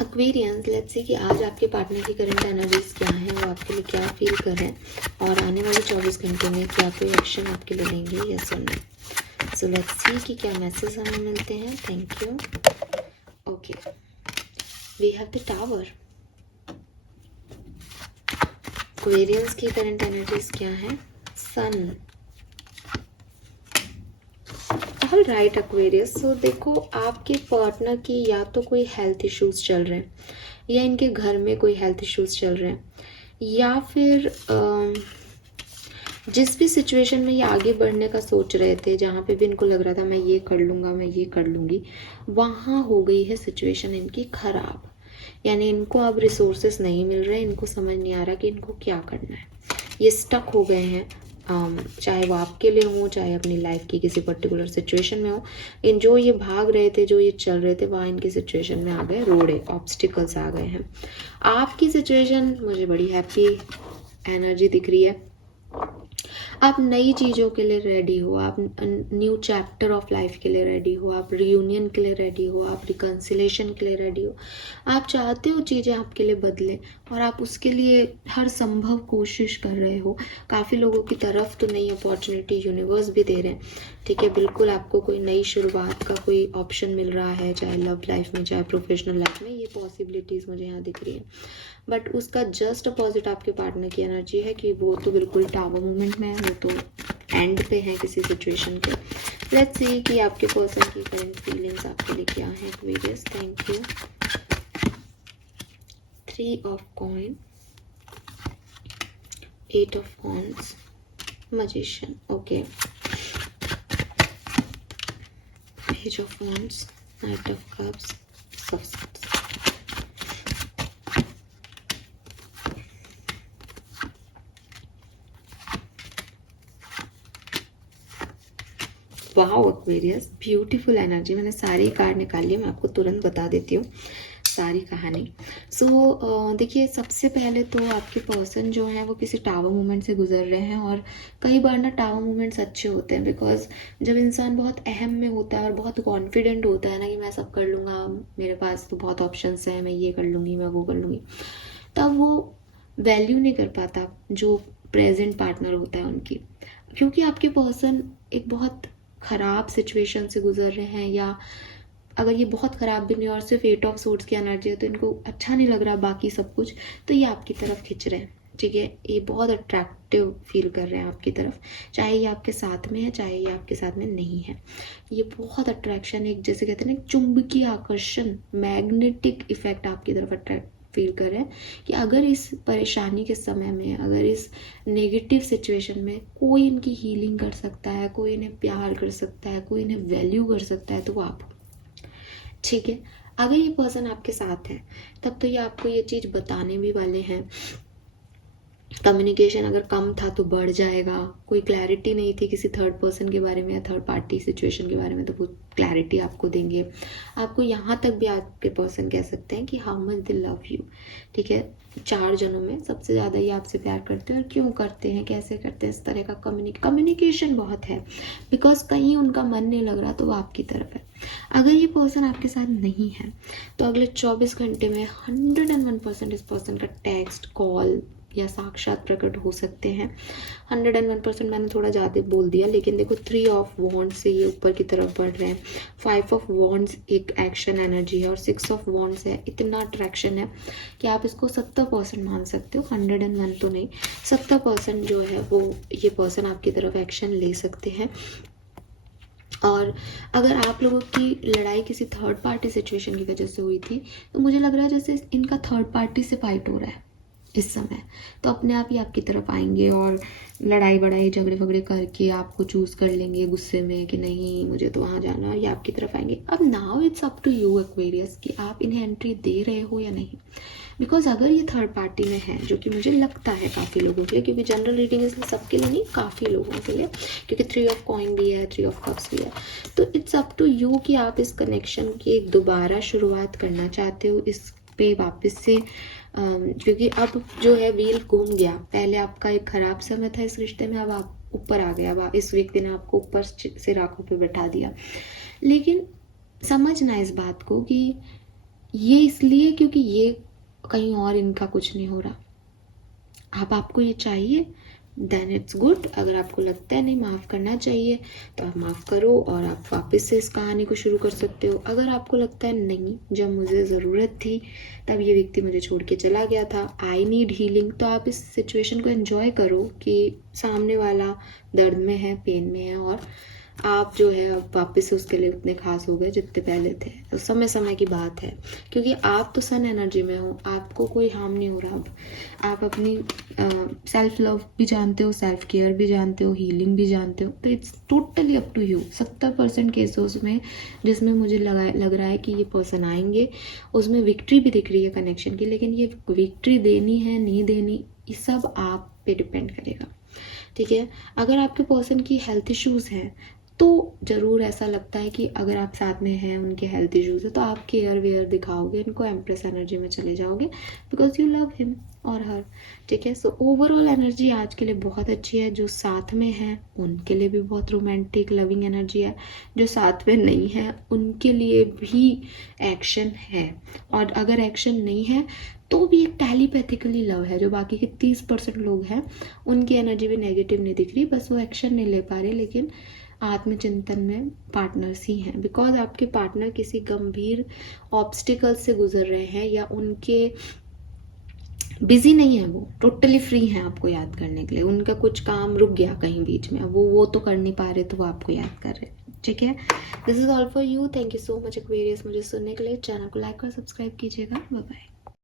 Aquarians, let's see कि आज आपके पार्टनर की करंट एनर्जीज क्या हैं, वो आपके लिए क्या फील कर रहे हैं और आने वाले 24 घंटे में क्या कोई एक्शन आपके लिए लेंगे, यस और नो। सो लेट्स सी कि क्या मैसेज हमें मिलते हैं। Thank you. Okay, we have the tower. Aquarians की करंट एनर्जीज क्या है? Sun. All right Aquarius, so देखो आपके पार्टनर की या तो कोई हेल्थ इश्यूज चल रहे हैं या इनके घर में कोई हेल्थ इश्यूज चल रहे हैं, या फिर जिस भी सिचुएशन में ये आगे बढ़ने का सोच रहे थे, जहाँ पे भी इनको लग रहा था मैं ये कर लूँगा, मैं ये कर लूँगी, वहाँ हो गई है सिचुएशन इनकी ख़राब। यानी इनको अब रिसोर्सेस नहीं मिल रहे, इनको समझ नहीं आ रहा कि इनको क्या करना है। ये स्टक हो गए हैं, चाहे वो आपके लिए हो, चाहे अपनी लाइफ की किसी पर्टिकुलर सिचुएशन में हो। इन जो ये भाग रहे थे, जो ये चल रहे थे, वहाँ इनकी सिचुएशन में आ गए रोड़े, ऑब्स्टिकल्स आ गए हैं। आपकी सिचुएशन मुझे बड़ी हैप्पी एनर्जी दिख रही है। आप नई चीज़ों के लिए रेडी हो, आप न्यू चैप्टर ऑफ लाइफ के लिए रेडी हो, आप रियूनियन के लिए रेडी हो, आप रिकन्सिलेशन के लिए रेडी हो। आप चाहते हो चीज़ें आपके लिए बदलें और आप उसके लिए हर संभव कोशिश कर रहे हो। काफ़ी लोगों की तरफ तो नई अपॉर्चुनिटी यूनिवर्स भी दे रहे हैं, ठीक है। बिल्कुल आपको कोई नई शुरुआत का कोई ऑप्शन मिल रहा है, चाहे लव लाइफ में, चाहे प्रोफेशनल लाइफ में। ये पॉसिबिलिटीज़ मुझे यहाँ दिख रही है। बट उसका जस्ट अपोजिट आपके पार्टनर की एनर्जी है कि वो तो बिल्कुल टावर मूवमेंट में है, वो तो एंड पे है किसी सिचुएशन के। लेट्स सी कि आपके पर्सन की करंट फीलिंग्स आपके लिए क्या है Aquarius. Thank you. 3 of coin, 8 of wands, magician. Okay, page of wands, night of cups, substance. Wow Aquarius, beautiful energy. मैंने सारी कार्ड निकाली है, मैं आपको तुरंत बता देती हूँ सारी कहानी। सो देखिए, सबसे पहले तो आपके पर्सन जो है वो किसी टावर मूवमेंट से गुजर रहे हैं। और कई बार ना टावर मूवमेंट्स अच्छे होते हैं, बिकॉज जब इंसान बहुत अहम में होता है और बहुत कॉन्फिडेंट होता है ना कि मैं सब कर लूँगा, मेरे पास तो बहुत ऑप्शंस हैं, मैं ये कर लूँगी, मैं वो कर लूँगी, तब वो वैल्यू नहीं कर पाता जो प्रेजेंट पार्टनर होता है उनकी। क्योंकि आपके पर्सन एक बहुत ख़राब सिचुएशन से गुजर रहे हैं, या अगर ये बहुत ख़राब भी नहीं और सिर्फ 8 ऑफ सोर्ड्स की एनर्जी है तो इनको अच्छा नहीं लग रहा बाकी सब कुछ, तो ये आपकी तरफ खिंच रहे हैं, ठीक है। ये बहुत अट्रैक्टिव फील कर रहे हैं आपकी तरफ, चाहे ये आपके साथ में है, चाहे ये आपके साथ में नहीं है। ये बहुत अट्रैक्शन, एक जैसे कहते हैं ना, चुंबकीय आकर्षण, मैग्नेटिक इफेक्ट आपकी तरफ अट्रैक्ट फील कर रहे हैं कि अगर इस परेशानी के समय में, अगर इस नेगेटिव सिचुएशन में कोई इनकी हीलिंग कर सकता है, कोई इन्हें प्यार कर सकता है, कोई इन्हें वैल्यू कर सकता है, तो वो आप, ठीक है। अगर ये पर्सन आपके साथ है तब तो ये आपको ये चीज़ बताने भी वाले हैं। कम्युनिकेशन अगर कम था तो बढ़ जाएगा। कोई क्लैरिटी नहीं थी किसी थर्ड पर्सन के बारे में या थर्ड पार्टी सिचुएशन के बारे में, तो वो क्लैरिटी आपको देंगे। आपको यहाँ तक भी आपके पर्सन कह सकते हैं कि how much they love you, ठीक है। 4 जनों में सबसे ज़्यादा ये आपसे प्यार करते हैं, और क्यों करते हैं, कैसे करते हैं, इस तरह का कम्युनिकेशन बहुत है। बिकॉज कहीं उनका मन नहीं लग रहा तो वो आपकी तरफ है। अगर ये पर्सन आपके साथ नहीं है तो अगले 24 घंटे में 101% इस पर्सन का टेक्स्ट, कॉल या साक्षात प्रकट हो सकते हैं। 101% मैंने थोड़ा ज़्यादा बोल दिया, लेकिन देखो 3 ऑफ वॉन्ड्स से ये ऊपर की तरफ बढ़ रहे हैं। 5 ऑफ वॉन्ड्स एक एक्शन एनर्जी है और 6 ऑफ वॉन्ड्स है। इतना अट्रैक्शन है कि आप इसको 70% मान सकते हो, 101 तो नहीं, 70% जो है वो ये पर्सन आपकी तरफ एक्शन ले सकते हैं। और अगर आप लोगों की लड़ाई किसी थर्ड पार्टी सिचुएशन की वजह से हुई थी, तो मुझे लग रहा है जैसे इनका थर्ड पार्टी से फाइट हो रहा है इस समय, तो अपने आप ही आपकी तरफ आएंगे और लड़ाई वड़ाई झगड़े वगड़े करके आपको चूज़ कर लेंगे गुस्से में कि नहीं मुझे तो वहाँ जाना है, या आपकी तरफ आएंगे। अब now it's up to you Aquarius कि आप इन्हें एंट्री दे रहे हो या नहीं। बिकॉज अगर ये थर्ड पार्टी में है, जो कि मुझे लगता है काफ़ी लोगों के लिए, क्योंकि जनरल रीडिंग इसलिए सबके लिए नहीं, काफ़ी लोगों के लिए, क्योंकि 3 ऑफ कॉइन भी है, 3 ऑफ कप्स भी है, तो इट्स अप टू यू कि आप इस कनेक्शन की एक दोबारा शुरुआत करना चाहते हो, इस पे वापस से क्योंकि अब जो है व्हील घूम गया। पहले आपका एक खराब समय था इस रिश्ते में, अब आप ऊपर आ गया, अब इस व्यक्ति ने आपको ऊपर से राखों पे बैठा दिया। लेकिन समझना इस बात को कि ये इसलिए क्योंकि ये कहीं और इनका कुछ नहीं हो रहा। अब आपको ये चाहिए, देन इट्स गुड। अगर आपको लगता है नहीं माफ़ करना चाहिए तो आप माफ़ करो और आप वापस से इस कहानी को शुरू कर सकते हो। अगर आपको लगता है नहीं, जब मुझे ज़रूरत थी तब ये व्यक्ति मुझे छोड़ के चला गया था, आई नीड हीलिंग, तो आप इस सिचुएशन को एंजॉय करो कि सामने वाला दर्द में है, पेन में है, और आप जो है अब वापस से उसके लिए उतने खास हो गए जितने पहले थे। तो समय समय की बात है, क्योंकि आप तो सन एनर्जी में हो, आपको कोई हार्म नहीं हो रहा। अब आप अपनी सेल्फ लव भी जानते हो, सेल्फ केयर भी जानते हो, हीलिंग भी जानते हो, तो it's totally up to you. 70% cases में जिसमें मुझे लग रहा है कि ये पर्सन आएंगे, उसमें विक्ट्री भी दिख रही है कनेक्शन की, लेकिन ये विक्ट्री देनी है नहीं देनी, ये सब आप पे डिपेंड करेगा। ठीक है, अगर आपके पर्सन की हेल्थ इश्यूज़ हैं तो ज़रूर ऐसा लगता है कि अगर आप साथ में हैं, उनके हेल्थ इश्यूज़ है, तो आप केयर वेयर दिखाओगे, इनको एम्प्रेस एनर्जी में चले जाओगे बिकॉज यू लव हिम और हर। ठीक है, सो ओवरऑल एनर्जी आज के लिए बहुत अच्छी है। जो साथ में है उनके लिए भी बहुत रोमांटिक लविंग एनर्जी है, जो साथ में नहीं है उनके लिए भी एक्शन है, और अगर एक्शन नहीं है तो भी एक टेलीपैथिकली लव है। जो बाकी के 30% लोग हैं उनकी एनर्जी भी नेगेटिव नहीं दिख रही, बस वो एक्शन नहीं ले पा रहे, लेकिन आत्मचिंतन में पार्टनर्स ही हैं। बिकॉज आपके पार्टनर किसी गंभीर ऑब्स्टिकल से गुजर रहे हैं, या उनके बिजी नहीं है, वो टोटली फ्री हैं आपको याद करने के लिए। उनका कुछ काम रुक गया कहीं बीच में, वो तो कर नहीं पा रहे, तो वो आपको याद कर रहे हैं। ठीक है, this is all for you. Thank you so much Aquarius मुझे सुनने के लिए। चैनल को लाइक और सब्सक्राइब कीजिएगा। Bye bye.